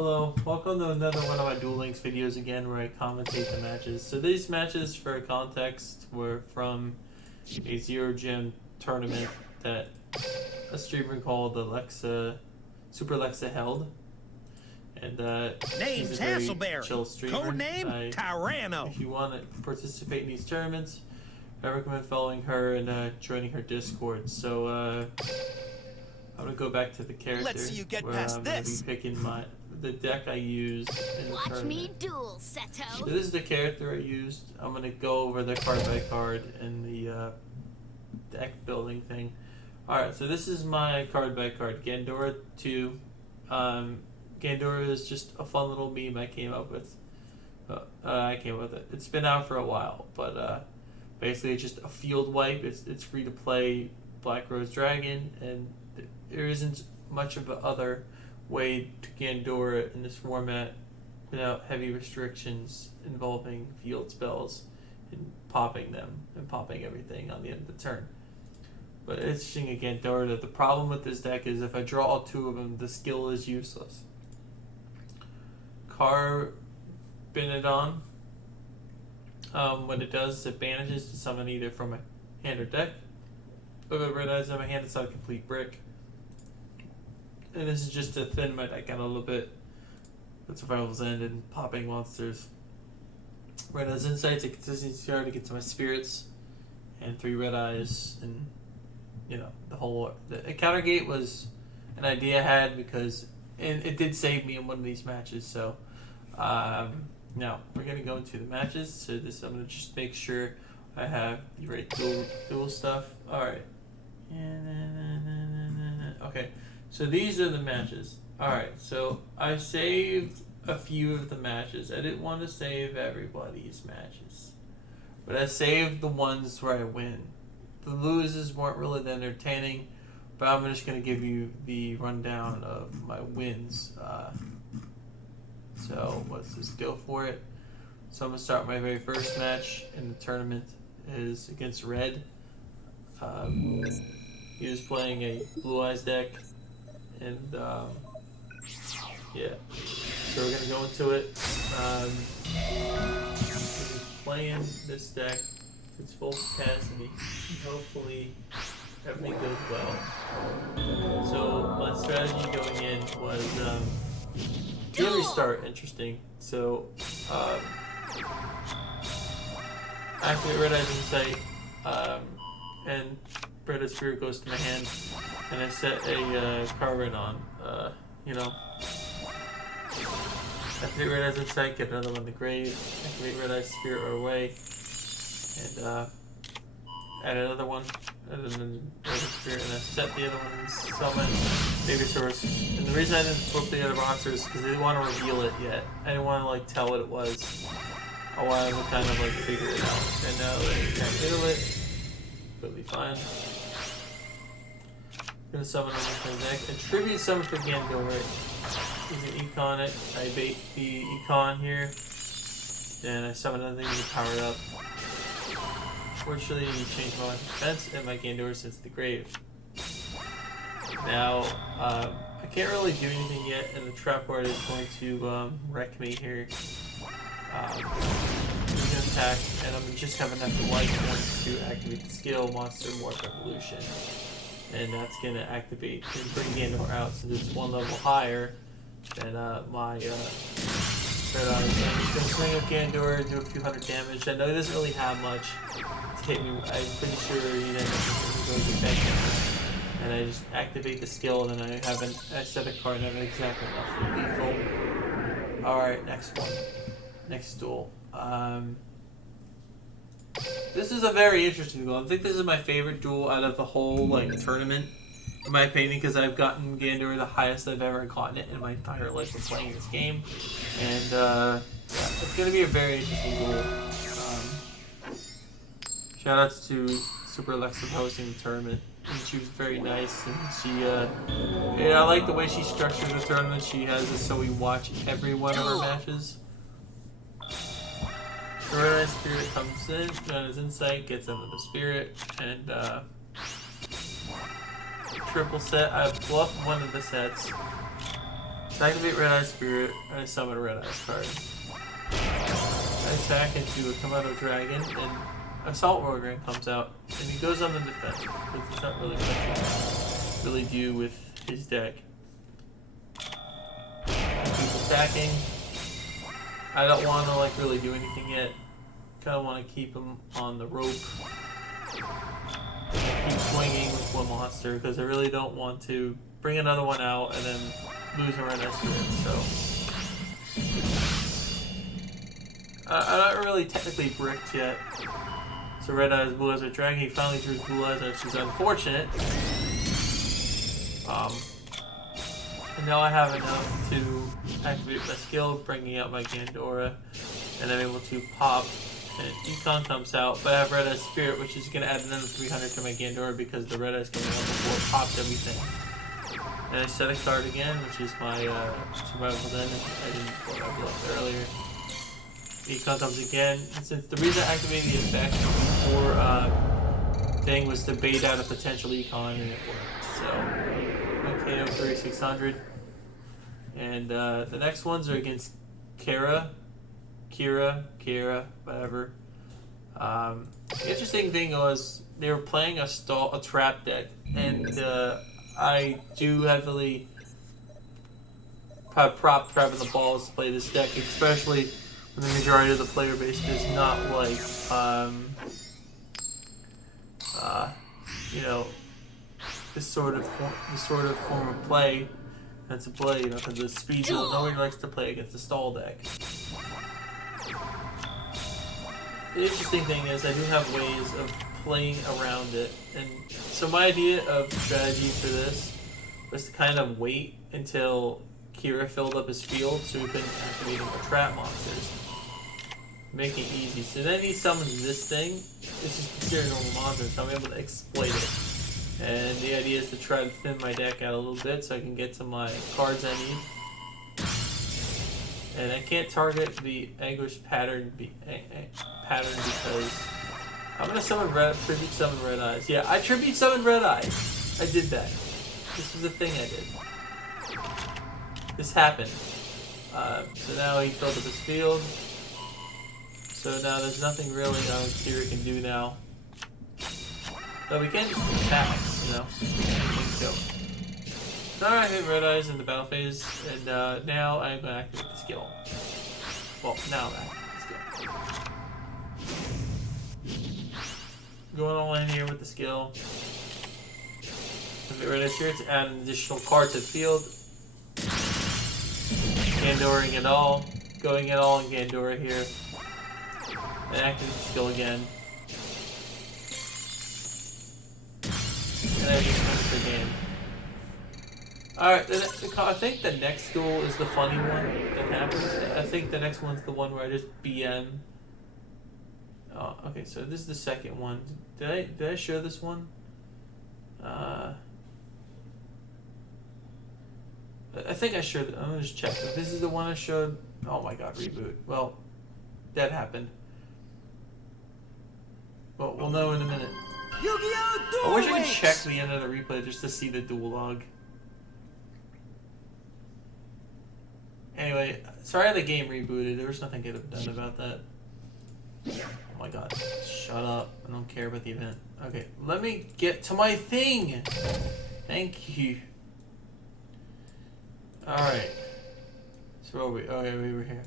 Hello, welcome to another one of my Duel Links videos again where I commentate the matches. So these matches, for context, were from a Zero Gem tournament that a streamer called Super Alexa held. And Name's he's a very Hasselberry. chill streamer. Codename Tyranno. If you want to participate in these tournaments, I recommend following her and joining her Discord. So I'm gonna go back to the character. Let's see you get where past I'm this. gonna be picking the deck I used in the Watch tournament. me duel, Seto. So this is the character I used. I'm gonna go over the card by card and the deck building thing. Alright, so this is my card by card. Gandora 2. Gandora is just a fun little meme I came up with. It's been out for a while, but basically it's just a field wipe. It's free to play Black Rose Dragon, and there isn't much of a other way to Gandora in this format without heavy restrictions involving field spells and popping them and popping everything on the end of the turn. But it's interesting again, Gandora, that the problem with this deck is if I draw all two of them, the skill is useless. Carboneddon, when it does, it manages to summon either from a hand or deck. Look at Red-Eyes on my hand, it's not a complete brick. And this is just to thin my deck out a little bit. With Survival's End and popping monsters. Red-Eyes Insights, a consistency card to get to my spirits. And 3 Red-Eyes, and the counter gate was an idea I had because it did save me in one of these matches. So now we're gonna go into the matches. So I'm gonna just make sure I have the right dual stuff. All right. Okay. So these are the matches. All right. So I saved a few of the matches. I didn't want to save everybody's matches, but I saved the ones where I win. The loses weren't really that entertaining, but I'm just going to give you the rundown of my wins. So let's just go for it. So I'm going to start my very first match in the tournament is against Red. He was playing a Blue Eyes deck, and yeah. So we're going to go into it. He's playing this deck. It's full capacity. Hopefully everything goes well. So my strategy going in was really start interesting. So activate Red-Eyes Insight, and Red-Eyes Spirit goes to my hand, and I set a carbon on. Activate Red-Eyes Insight, get another one in the grave. Activate Red-Eyes Spirit right away. And add another one, and then Spirit, and I set the other one and summon babysaurus. And the reason I didn't book the other monsters is because I didn't want to reveal it yet. I didn't want to tell what it was. I wanted to kind of figure it out. And now that I can't reveal it, it'll be fine. I'm gonna summon it into the deck. And tribute summon for Gandora. You can econ it. I bait the econ here. Then I summon another thing to power it up. Fortunately, you change my defense and my Gandora sits to the grave. Now, I can't really do anything yet, and the trap board is going to wreck me here. He's going to attack, and I'm going to just have enough life points to activate the skill Monster Morph Evolution. And that's going to activate and bring Gandora out, so it's one level higher than my Red-Eyes. I'm just going to swing up Gandora, do a few hundred damage. I know he doesn't really have much to hit me. I'm pretty sure he doesn't go to defense. And I just activate the skill, and then I set a card and I have exactly enough for lethal. Alright, next one. Next duel. This is a very interesting duel. I think this is my favorite duel out of the whole tournament, in my opinion, because I've gotten Gandora the highest I've ever gotten it in my entire life of playing this game. And yeah, it's going to be a very interesting duel. Shoutouts to Super Alexa for hosting the tournament. And she was very nice, and she, I like the way she structured the tournament. She has it so we watch every one of her matches. The Red-Eyes Spirit comes in, on his insight, gets him with the spirit, and triple set. I bluff one of the sets. Activate Red-Eyes Spirit, and I summon a Red-Eyes card. I attack into a Komodo Dragon, and Assault Rogan comes out, and he goes on the defense, because it's not really much really do with his deck. Keep attacking. I don't want to like really do anything yet. Kind of want to keep him on the rope. Keep swinging with one monster because I really don't want to bring another one out and then lose a Red-Eyes Spirit. So I'm not really technically bricked yet. So Red-Eyes, Blue Eyes are Dragon. He finally drew Blue Eyes, which is unfortunate. And now I have enough to activate my skill, bringing out my Gandora, and I'm able to pop. And Econ comes out, but I have Red-Eyes Spirit, which is going to add another 300 to my Gandora because the Red-Eyes coming out before it popped everything. And I set a card again, which is my Survival Den. I didn't put I left earlier. Econ comes again, and since the reason I activated the effect for thing was to bait out a potential Econ, and it worked. So, KO 3600. And the next ones are against Kira, whatever. The interesting thing was they were playing a trap deck, and I do heavily prop trapping the balls to play this deck, especially when the majority of the player base does not like, you know, this sort of form of play. That's a play, you know, because the speed duel, nobody likes to play against the stall deck. The interesting thing is I do have ways of playing around it, and so my idea of strategy for this was to kind of wait until Kira filled up his field so we couldn't activate the trap monsters. Make it easy. So then he summons this thing, it's just considered a normal monster, so I'm able to exploit it. And the idea is to try to thin my deck out a little bit so I can get to my cards I need. And I can't target the Anguish pattern because I'm gonna tribute summon Red-Eyes. Yeah, I tribute summon Red-Eyes. I did that. This was a thing I did. This happened. So now he filled up his field. So now there's nothing really Kira can do now. But we can just attack, you know. Go. Now I hit Red-Eyes in the battle phase, and now I'm going to activate the skill. Well, now I'm activating the skill. Going all in here with the skill. Get Red-Eyes here to add an additional card to the field. Gandoring it all. Going it all in Gandora here. And activate the skill again. And I just finish the game. Alright, I think the next duel is the funny one that happens. I think the next one's the one where I just BM. Oh, okay, so this is the second one. Did I show this one? I think I showed it. I'm gonna just check. If this is the one I showed. Oh my god, reboot. Well, that happened. Well, we'll know in a minute. I wish I could check the end of the replay just to see the duel log. Anyway, sorry the game rebooted. There was nothing I could have done about that. Oh my god. Shut up. I don't care about the event. Okay, let me get to my thing! Thank you. Alright. So where are we? Oh yeah, we were here.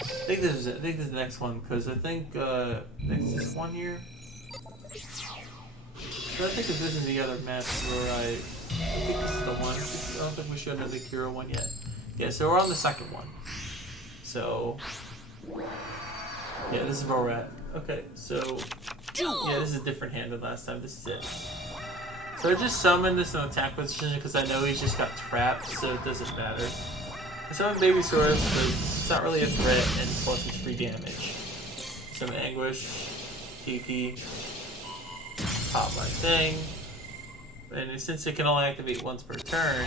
I think this is it. I think this is the next one, because I think next this one here. So I think if this is the other match where I think this is the one. I don't think we showed another Kira one yet. Yeah, so we're on the second one. So yeah, this is where we're at. Okay, so yeah, this is a different hand than last time. This is it. So I just summoned this in attack position because I know he's just got trapped, so it doesn't matter. I summoned babysaurus because it's not really a threat, and plus it's free damage. Summon Anguish, TP, pop my thing, and since it can only activate once per turn,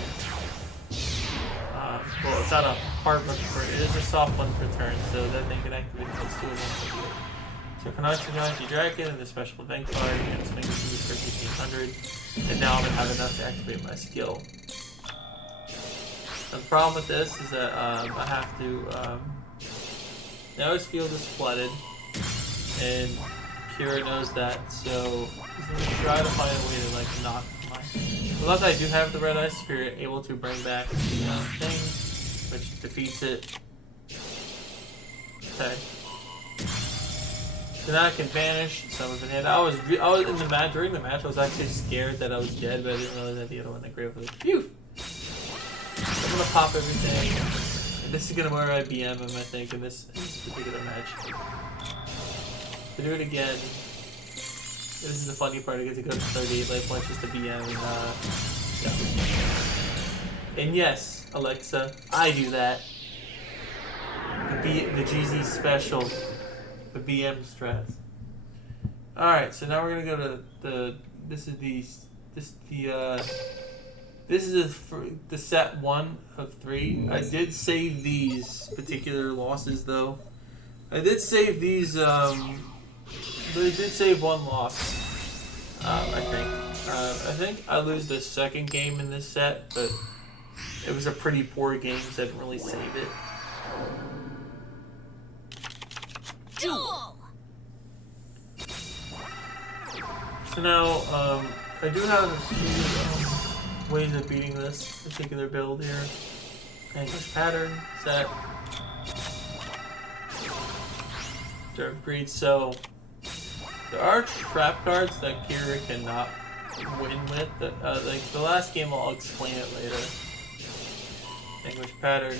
well, it's not a hard one per turn, it is a soft one per turn, so that thing can activate those two in one per turn. So Kananchi Dragon and the special event card, and swing it for 1500, and now I'm going to have enough to activate my skill. The problem with this is that I have to. Now his field is flooded, and Kira knows that, so he's going to try to find a way to like knock my. But luckily, I do have the Red-Eyes Spirit able to bring back the thing, which defeats it. Okay. So now I can vanish some of it. And I was in the match during the match. I was actually scared that I was dead, but I didn't realize that the other one that grave was like, phew. I'm gonna pop everything. And this is gonna where I BM him, I think, in this particular match. To do it again. This is the funny part. I get to go to 38 life points just to BM and yeah. And yes, Alexa, I do that. The GZ special. The BM strats. Alright, so now we're gonna go to this is the set 1 of 3. I did save these particular losses though. I did save these but I did save one loss. I think I lose the second game in this set, but it was a pretty poor game, so I didn't really save it. Duel. So now, I do have a few ways of beating this particular build here. English pattern, set. Dirt breed. So, there are trap cards that Kira cannot win with. Like the last game, I'll explain it later. English pattern,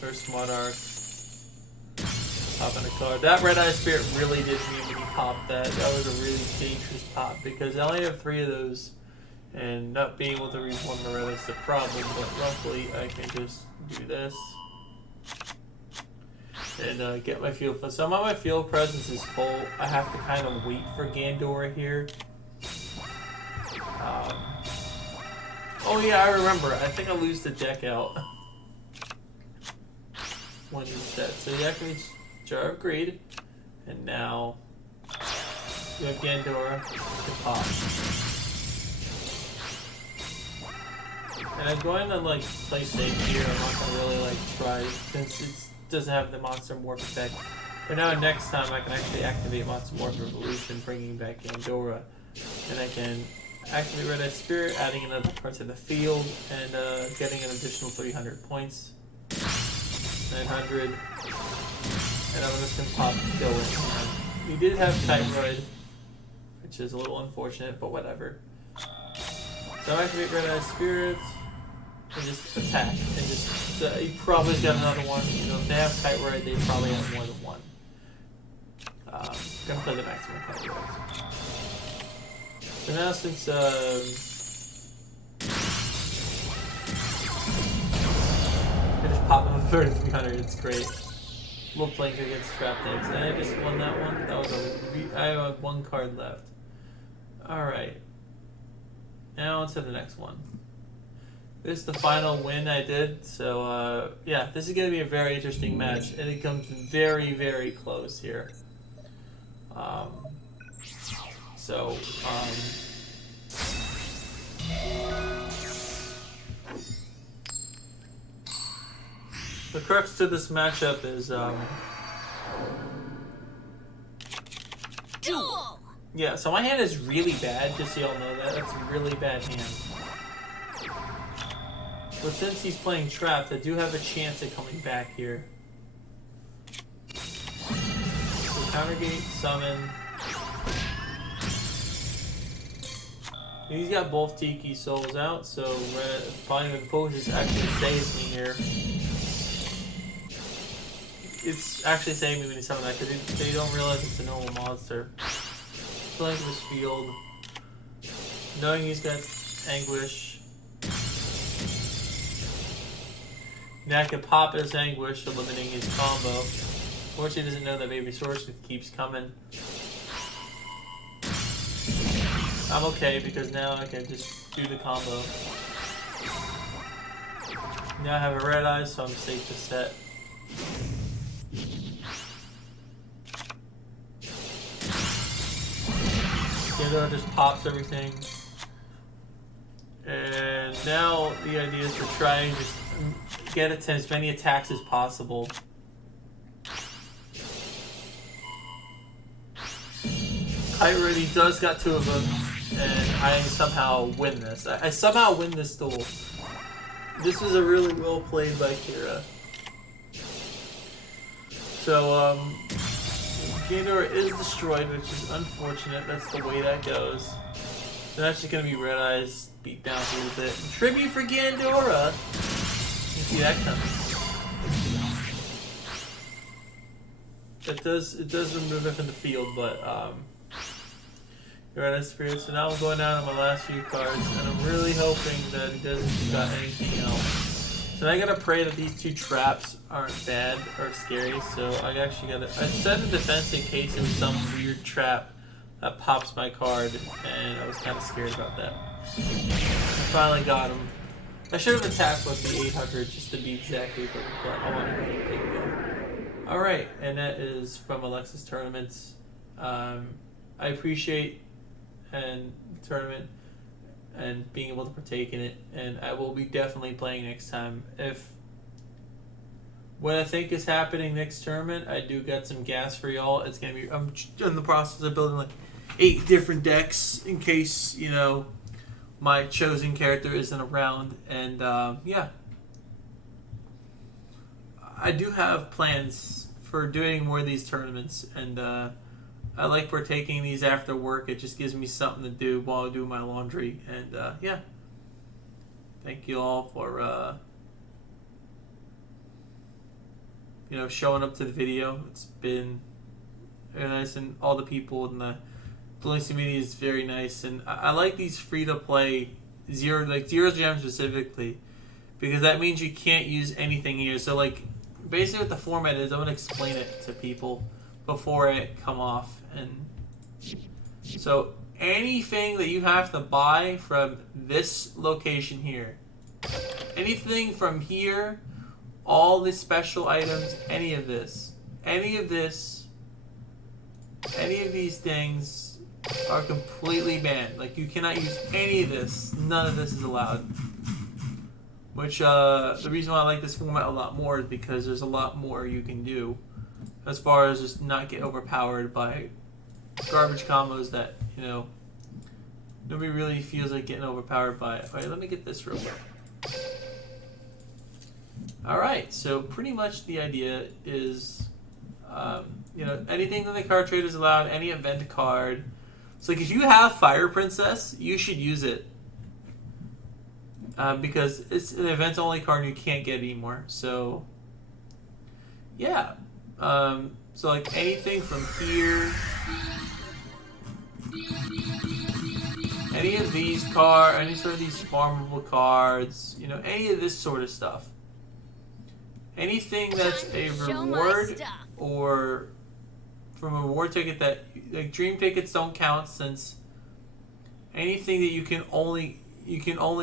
first monarch. Pop in a card. That Red-Eye Spirit really did mean when he popped that. That was a really dangerous pop because I only have 3 of those, and not being able to read one Moretta is the problem. But luckily, I can just do this and get my field. Some of my field presence is full. I have to kind of wait for Gandora here. Oh yeah, I remember. I think I lose the deck out when he's dead. So he activates Jar of Greed, and now you have Gandora to pop. And I'm going to like play safe here. I'm not going to really like try since it doesn't have the Monster Morph effect. But now next time I can actually activate Monster Morph Revolution, bringing back Gandora, and I can activate Red-Eye Spirit, adding another card to the field, and getting an additional 300 points. 900. And I'm just gonna pop going. We did have Tyroid, which is a little unfortunate, but whatever. So I activate Red-Eye Spirits and just attack. And just he probably got another one. You know, if they have Tyroid, they probably have more than one. Gonna play the maximum card. So now since I just pop him a 300, it's great. We'll play against trap decks, and I just won that one. That was I have 1 card left. Alright. Now on to the next one. This is the final win I did, so yeah, this is going to be a very interesting match, and it comes very, very close here. The crux to this matchup is Duel. yeah, so my hand is really bad, just so y'all know that. That's a really bad hand. But since he's playing trapped, I do have a chance at coming back here. So countergate, summon. He's got both Tiki Souls out, so probably the poses actually saves me here. It's actually saving me when you summon that because they don't realize it's a normal monster. Playing this field, knowing he's got Anguish. Now I can pop his Anguish, eliminating his combo. Fortunately, he doesn't know that babysaurus keeps coming. I'm okay because now I can just do the combo. Now I have a Red-Eye, so I'm safe to set. Gandora just pops everything. And now the idea is to try and just get it to as many attacks as possible. Kite already does got 2 of them, and I somehow win this. I somehow win this duel. This was a really well played by Kira. So, Gandora is destroyed, which is unfortunate. That's the way that goes. So that's just gonna be Red-Eyes beat down a little bit. Tribute for Gandora! You see that coming. It does remove it from the field, but Red-Eyes Spirit. So now I'm going down to my last few cards, and I'm really hoping that he doesn't got anything else. So I gotta pray that these 2 traps aren't bad or scary. So I actually gotta. I set a defense in case it was some weird trap that pops my card, and I was kind of scared about that. I finally got him. I should have attacked with the 800 just to be exactly, but I want to take it go. All right, and that is from Alexis Tournaments. I appreciate the tournament and being able to partake in it, and I will be definitely playing next time. If what I think is happening next tournament, I do got some gas for y'all. It's gonna be. I'm in the process of building like 8 different decks in case my chosen character isn't around, and yeah, I do have plans for doing more of these tournaments, and I like partaking these after work. It just gives me something to do while I do my laundry, and yeah, thank you all for showing up to the video. It's been very nice, and all the people in the Police community is very nice, and I like these free-to-play zero gems specifically, because that means you can't use anything here. So like basically what the format is, I'm gonna explain it to people before I come off. And so anything that you have to buy from this location here, anything from here, all the special items, any of these things are completely banned. Like, you cannot use any of this. None of this is allowed. Which, the reason why I like this format a lot more is because there's a lot more you can do as far as just not get overpowered by garbage combos that, nobody really feels like getting overpowered by. Alright, let me get this real quick. Alright, so pretty much the idea is, anything that the card trade is allowed, any event card. So like if you have Fire Princess, you should use it. Because it's an event only card and you can't get anymore. So yeah. So like anything from here, any of these cards, any sort of these farmable cards, any of this sort of stuff. Anything that's a reward or from a reward ticket that, like, dream tickets don't count, since anything that you can only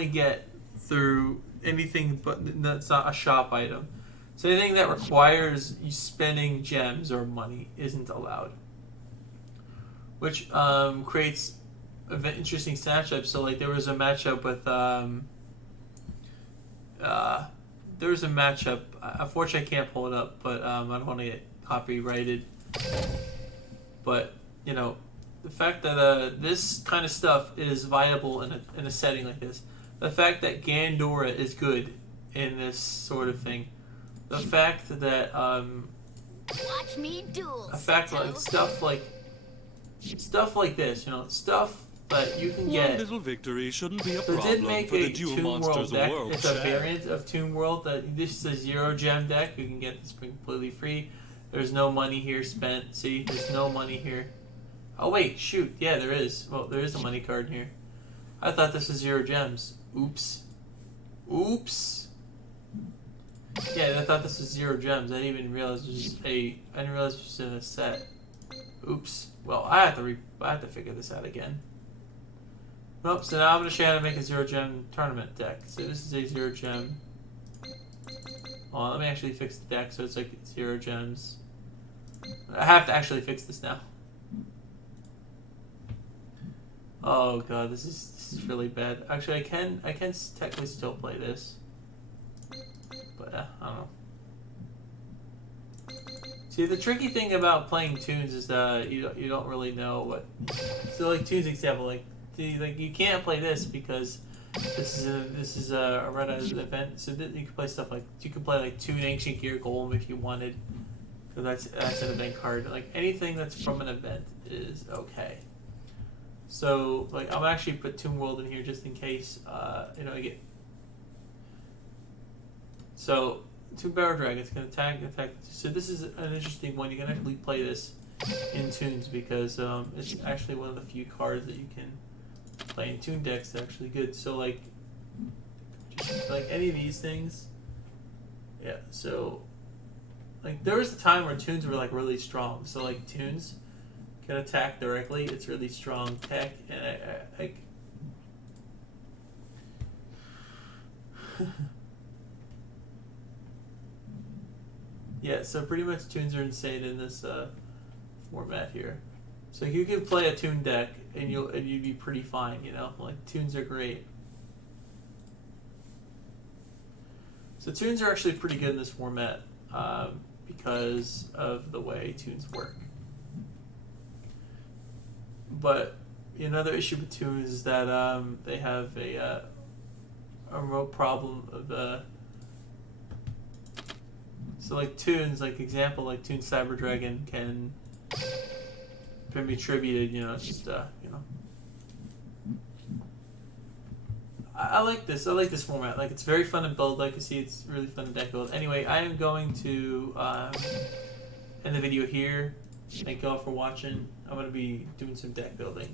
get through anything but that's not a shop item. So anything that requires you spending gems or money isn't allowed, which creates an interesting matchup. So like there was a matchup with unfortunately I can't pull it up, but I don't want to get copyrighted. But the fact that this kind of stuff is viable in a setting like this, the fact that Gandora is good in this sort of thing, the fact that Watch me duel. the fact like stuff like this, stuff that you can get. One little victory shouldn't be a So it problem did make for the a Duel Tomb Monsters World deck. World It's a chat. variant of Tomb World. This is a 0 gem deck. You can get this completely free. There's no money here spent. See, there's no money here. Oh wait, shoot. Yeah, there is. Well, there is a money card here. I thought this was 0 gems. Oops. Oops. Yeah, I thought this was 0 gems. I didn't even realize it was I didn't realize it was in a set. Oops. Well, I have to figure this out again. Nope. So now I'm gonna show you how to make a 0 gem tournament deck. So this is a 0 gem. Well, let me actually fix the deck so it's like 0 gems. I have to actually fix this now. Oh god, this is really bad. Actually, I can technically still play this. I don't know. See, the tricky thing about playing tunes is that you don't really know what. So like tunes example, like you can't play this because this is a Red-Eyes event. So you can play stuff like you can play like Tune Ancient Gear Golem if you wanted, because that's an event card. Like anything that's from an event is okay. So like I'm actually put Toon World in here just in case I get. So Toon Barrel Dragons can attack. So this is an interesting one. You can actually play this in tunes because it's actually one of the few cards that you can play in tune decks that's actually good. So like any of these things, yeah. So like there was a time where tunes were like really strong. So like tunes can attack directly. It's really strong tech, and I yeah. So pretty much tunes are insane in this format here. So you can play a tune deck and you'd be pretty fine, you know? Like tunes are great. So tunes are actually pretty good in this format because of the way tunes work. But another issue with tunes is that they have a real problem of so like tunes, like example, like Toon Cyber Dragon can be tributed, you know, it's just I like this. I like this format. Like it's very fun to build. Like you see, it's really fun to deck build. Anyway, I am going to end the video here. Thank you all for watching. I'm going to be doing some deck building.